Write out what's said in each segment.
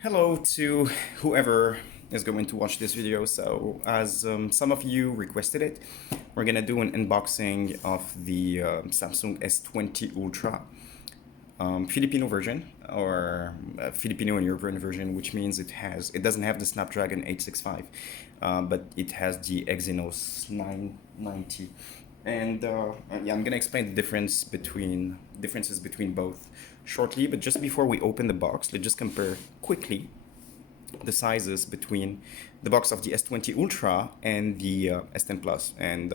Hello to whoever is going to watch this video. So, as some of you requested it, we're gonna do an unboxing of the Samsung S20 Ultra Filipino version, or Filipino and European version, which means it doesn't have the Snapdragon 865, but it has the Exynos 990. And yeah, I'm gonna explain the differences between both shortly. But just before we open the box, let's just compare quickly the sizes between the box of the S20 Ultra and the S10 Plus. And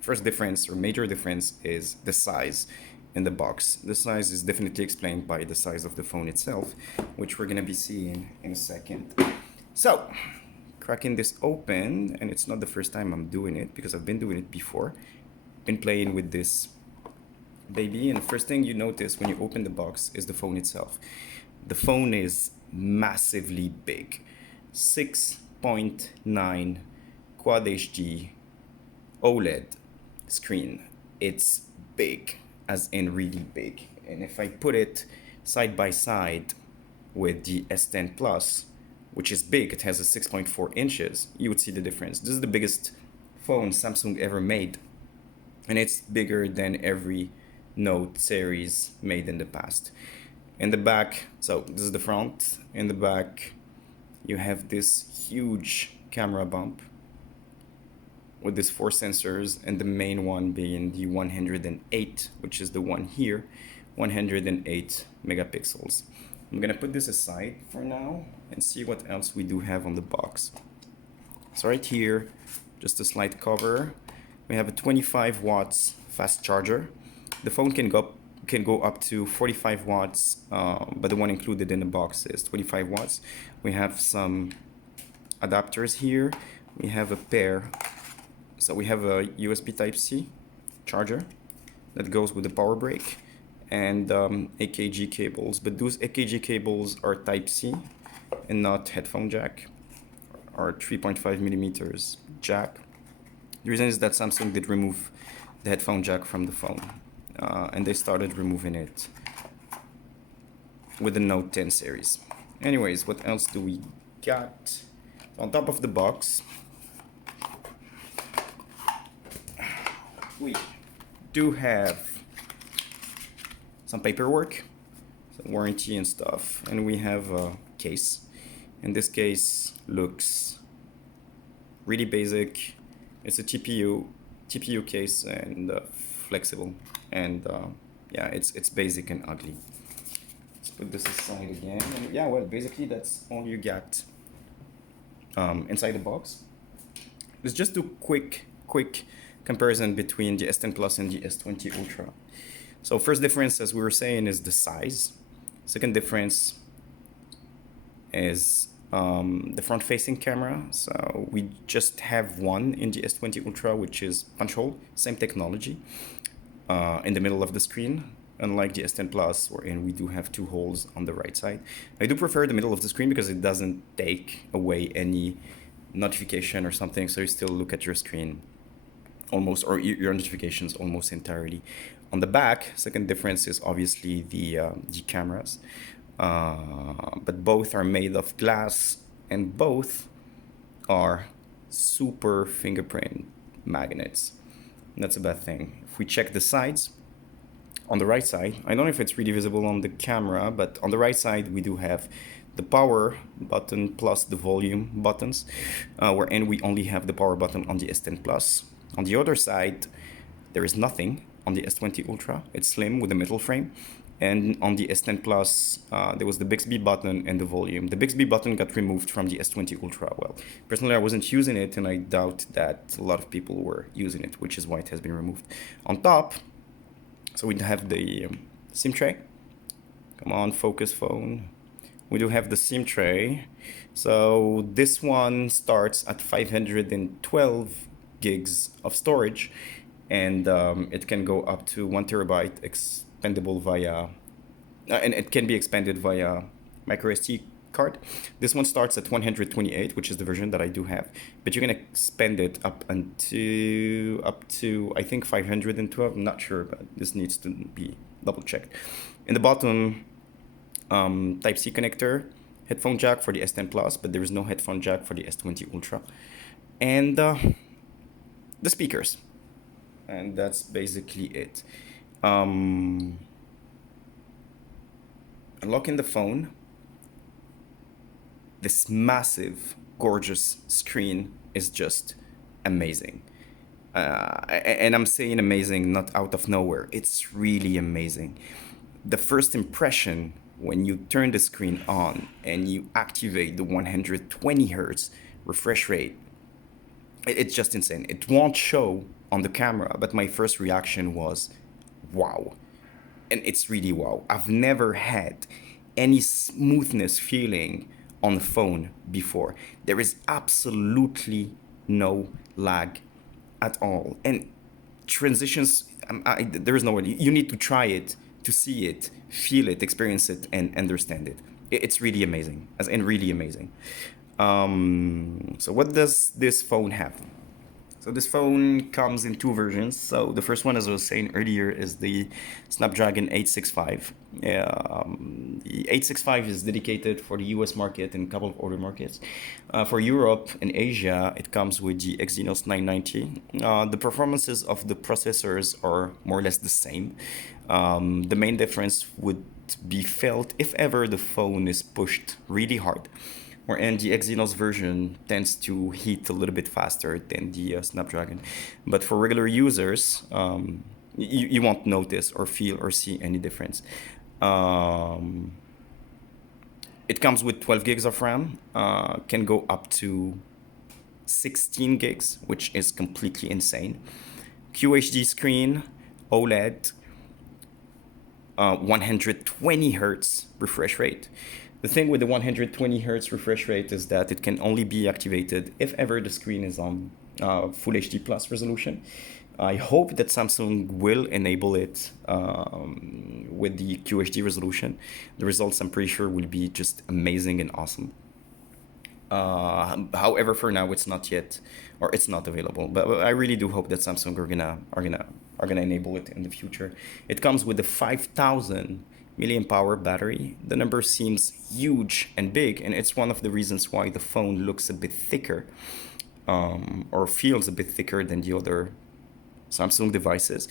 first difference or major difference is the size in the box. The size is definitely explained by the size of the phone itself, which we're gonna be seeing in a second. So, cracking this open, and it's not the first time I'm doing it because I've been doing it before. Been playing with this baby, and the first thing you notice when you open the box is the phone itself. The phone is massively big. 6.9 Quad HD OLED screen. It's big, as in really big. And if I put it side by side with the S10 Plus, which is big, it has a 6.4 inches, you would see the difference. This is the biggest phone Samsung ever made, and it's bigger than every Note series made in the past. In the back, so this is the front. In the back, you have this huge camera bump with these 4 sensors, and the main one being the 108, which is the one here, 108 megapixels. I'm gonna put this aside for now and see what else we do have on the box. So right here, just a slight cover. We have a 25 watts fast charger. The phone can go up to 45 watts, but the one included in the box is 25 watts. We have some adapters here. We have a pair. So we have a USB Type-C charger that goes with the power brick, and AKG cables. But those AKG cables are Type-C and not headphone jack, or 3.5 millimeters jack. The reason is that Samsung did remove the headphone jack from the phone, and they started removing it with the Note 10 series. Anyways, what else do we got? On top of the box, we do have some paperwork, some warranty and stuff, and we have a case. And this case looks really basic. It's a TPU case, and flexible, and yeah, it's basic and ugly. Let's put this aside again, and yeah, well, basically that's all you got inside the box. Let's just do quick comparison between the S10 Plus and the S20 Ultra. So first difference, as we were saying, is the size. Second difference is the front-facing camera. So we just have one in the S20 Ultra, which is punch hole, same technology, in the middle of the screen, unlike the S10 Plus, wherein we do have 2 holes on the right side. I do prefer the middle of the screen because it doesn't take away any notification or something, so you still look at your screen almost, or your notifications almost entirely. On the back, second difference is obviously the cameras. But both are made of glass, and both are super fingerprint magnets. That's a bad thing. If we check the sides, on the right side, I don't know if it's really visible on the camera, but on the right side we do have the power button plus the volume buttons, wherein we only have the power button on the S10 Plus. On the other side, there is nothing on the S20 Ultra. It's slim with a metal frame. And on the S10 Plus, there was the Bixby button and the volume. The Bixby button got removed from the S20 Ultra. Well, personally, I wasn't using it, and I doubt that a lot of people were using it, which is why it has been removed. On top, so we have the SIM tray. Come on, focus phone. We do have the SIM tray. So this one starts at 512 gigs of storage, and it can go up to 1 terabyte expandable via, and it can be expanded via micro SD card. This one starts at 128, which is the version that I do have, but you can expand it up to I think 512. I'm not sure, but this needs to be double checked. In the bottom, Type-C connector headphone jack for the S10 Plus, but there is no headphone jack for the S20 Ultra. And the speakers. And that's basically it. Unlocking the phone, this massive, gorgeous screen is just amazing. And I'm saying amazing, not out of nowhere. It's really amazing. The first impression when you turn the screen on and you activate the 120 hertz refresh rate, it's just insane. It won't show on the camera, but my first reaction was, wow. And it's really wow. I've never had any smoothness feeling on the phone before. There is absolutely no lag at all. And transitions, there is no way. You need to try it to see it, feel it, experience it, and understand it. It's really amazing, as in really amazing. So what does this phone have? So this phone comes in two versions. So the first one, as I was saying earlier, is the Snapdragon 865. The 865 is dedicated for the US market and a couple of other markets. For Europe and Asia, it comes with the Exynos 990. The performances of the processors are more or less the same. The main difference would be felt if ever the phone is pushed really hard, and the Exynos version tends to heat a little bit faster than the Snapdragon. But for regular users, you won't notice or feel or see any difference. It comes with 12 gigs of RAM, can go up to 16 gigs, which is completely insane. QHD screen, OLED, 120 hertz refresh rate. The thing with the 120 hertz refresh rate is that it can only be activated if ever the screen is on Full HD Plus resolution. I hope that Samsung will enable it with the QHD resolution. The results, I'm pretty sure, will be just amazing and awesome. However, for now, it's not yet, or it's not available. But I really do hope that Samsung are gonna enable it in the future. It comes with a 5,000 milliamp hour battery. The number seems huge and big, and it's one of the reasons why the phone looks a bit thicker, or feels a bit thicker than the other Samsung devices.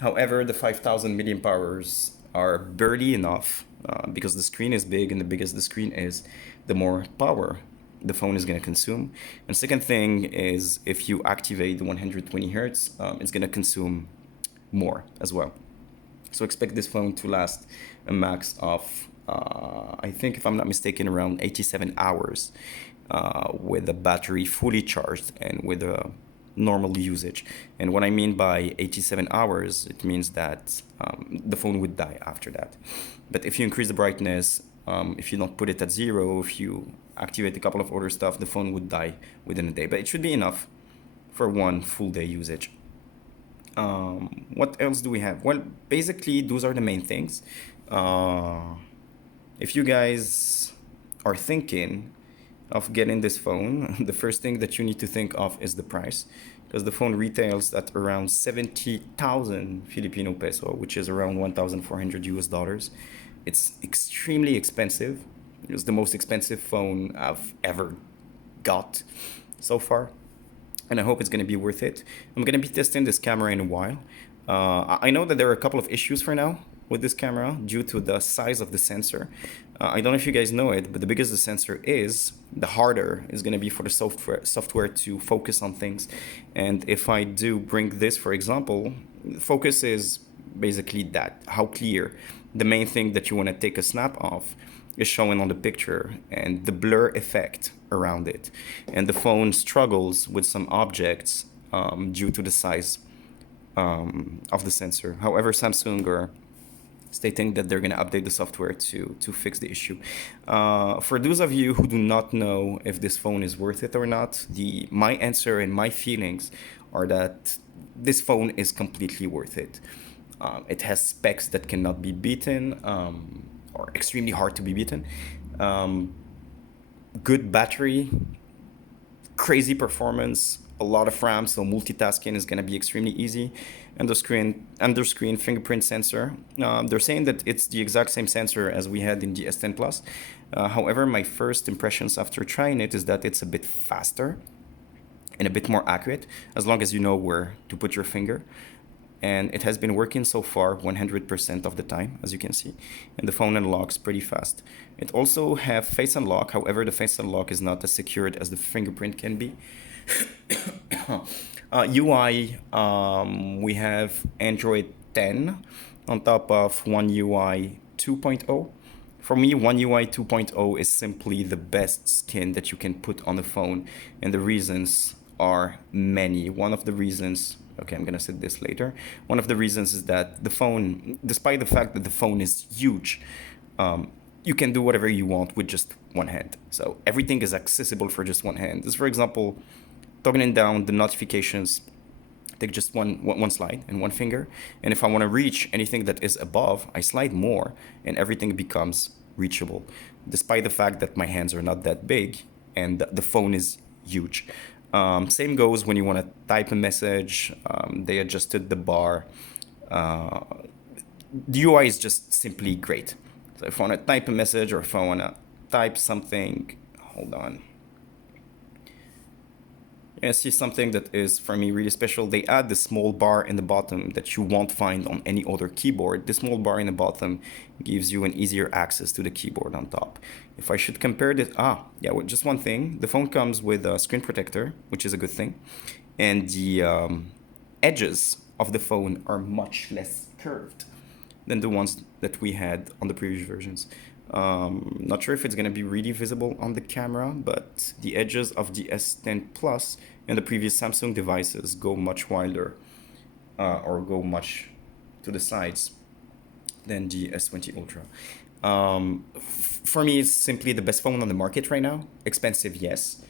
However, the 5,000 milliamp hours are barely enough, because the screen is big, and the bigger the screen is, the more power the phone is going to consume. And second thing is, if you activate the 120 hertz, it's going to consume more as well. So expect this phone to last a max of, I think, if I'm not mistaken, around 87 hours with the battery fully charged and with a normal usage. And what I mean by 87 hours, it means that the phone would die after that. But if you increase the brightness, if you don't put it at zero, if you activate a couple of other stuff, the phone would die within a day. But it should be enough for one full day usage. What else do we have? Well, basically, those are the main things. If you guys are thinking of getting this phone, the first thing that you need to think of is the price, because the phone retails at around 70,000 Filipino peso, which is around 1,400 US dollars. It's extremely expensive. It's the most expensive phone I've ever got so far, and I hope it's going to be worth it. I'm going to be testing this camera in a while. I know that there are a couple of issues for now with this camera due to the size of the sensor. I don't know if you guys know it, but the bigger the sensor is, the harder it's going to be for the software to focus on things. And if I do bring this, for example, focus is basically that, how clear. The main thing that you want to take a snap of is showing on the picture, and the blur effect around it. And the phone struggles with some objects due to the size of the sensor. However, Samsung are stating that they're going to update the software to fix the issue. For those of you who do not know if this phone is worth it or not, my answer and my feelings are that this phone is completely worth it. It has specs that cannot be beaten, or extremely hard to be beaten. Good battery, crazy performance, a lot of RAM, so multitasking is going to be extremely easy. And the under screen fingerprint sensor. They're saying that it's the exact same sensor as we had in the S10 Plus. However, my first impressions after trying it is that it's a bit faster and a bit more accurate, as long as you know where to put your finger. And it has been working so far 100% of the time, as you can see. And the phone unlocks pretty fast. It also have face unlock. However, the face unlock is not as secured as the fingerprint can be. UI, we have Android 10 on top of One UI 2.0. For me, One UI 2.0 is simply the best skin that you can put on the phone, and the reasons are many. One of the reasons, okay, I'm gonna say this later. One of the reasons is that the phone, despite the fact that the phone is huge, you can do whatever you want with just one hand. So everything is accessible for just one hand. This, for example, toggling down the notifications, take just one slide and one finger. And if I want to reach anything that is above, I slide more and everything becomes reachable, despite the fact that my hands are not that big and the phone is huge. Same goes when you want to type a message. They adjusted the bar. The UI is just simply great. So if I want to type a message or if I want to type something, hold on. You see something that is, for me, really special. They add the small bar in the bottom that you won't find on any other keyboard. The small bar in the bottom gives you an easier access to the keyboard on top. If I should compare this, with just one thing. The phone comes with a screen protector, which is a good thing. And the edges of the phone are much less curved than the ones that we had on the previous versions. Not sure if it's going to be really visible on the camera, but the edges of the S10 Plus and the previous Samsung devices go much wider or go much to the sides than the S20 Ultra. For me, it's simply the best phone on the market right now. Expensive, yes.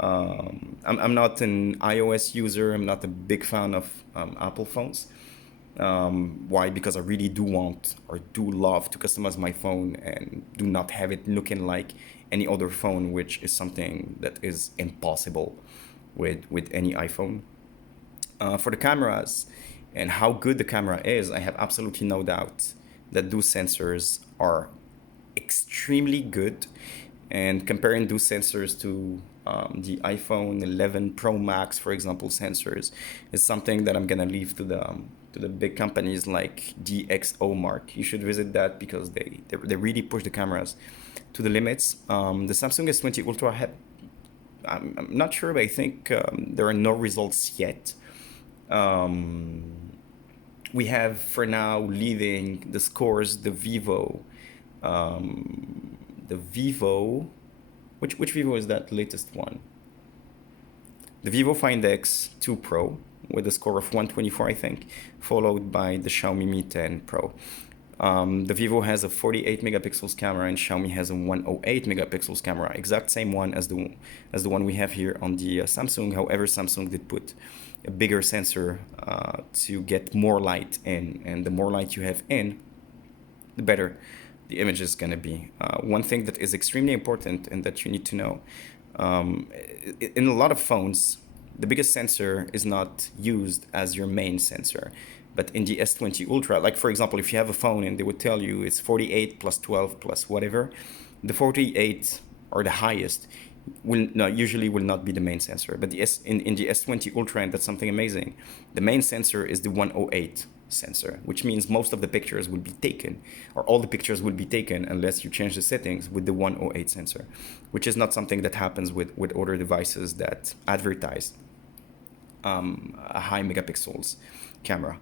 I'm not an iOS user. I'm not a big fan of Apple phones. Why? Because I really do want or do love to customize my phone and do not have it looking like any other phone, which is something that is impossible with any iPhone. For the cameras and how good the camera is, I have absolutely no doubt that those sensors are extremely good. And comparing those sensors to the iPhone 11 Pro Max, for example, sensors is something that I'm gonna leave to the big companies like DxO Mark. You should visit that because they really push the cameras to the limits. The Samsung S20 Ultra I'm not sure, but I think there are no results yet. We have for now leading the scores the Vivo. Which Vivo is that latest one? The Vivo Find X2 Pro with a score of 124, I think, followed by the Xiaomi Mi 10 Pro. The Vivo has a 48 megapixels camera and Xiaomi has a 108 megapixels camera, exact same one as the one we have here on the Samsung. However, Samsung did put a bigger sensor to get more light in, and the more light you have in, the better the image is going to be. One thing that is extremely important and that you need to know, in a lot of phones, the biggest sensor is not used as your main sensor. But in the S20 Ultra, like for example, if you have a phone and they would tell you it's 48 plus 12 plus whatever, the 48 or the highest usually will not be the main sensor. But in the S20 Ultra, and that's something amazing, the main sensor is the 108 sensor, which means most of the pictures will be taken, or all the pictures will be taken unless you change the settings with the 108 sensor, which is not something that happens with other devices that advertise a high megapixels camera.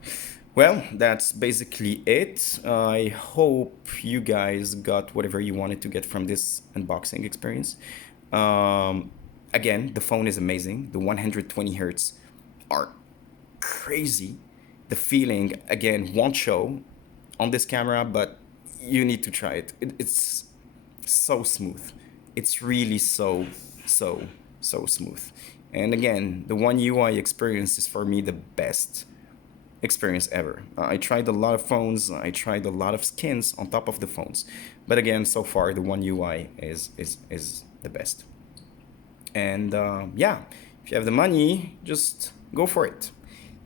Well, that's basically it. I hope you guys got whatever you wanted to get from this unboxing experience. Again, the phone is amazing. The 120 hertz are crazy. The feeling, again, won't show on this camera, but you need to try it. It's so smooth. It's really so smooth. And again, the One UI experience is for me the best experience ever. I tried a lot of phones, I tried a lot of skins on top of the phones, but again, so far the One UI is the best. And yeah, If you have the money, just go for it.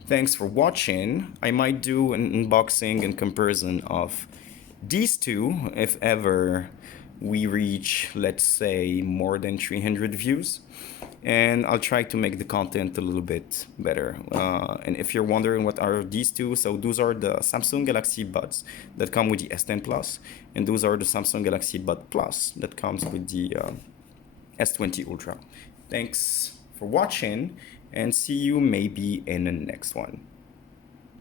Thanks for watching. I might do an unboxing and comparison of these two if ever we reach, let's say, more than 300 views. And I'll try to make the content a little bit better. And if you're wondering what are these two, so those are the Samsung Galaxy Buds that come with the S10 Plus, and those are the Samsung Galaxy Bud Plus that comes with the S20 Ultra. Thanks for watching, and see you maybe in the next one.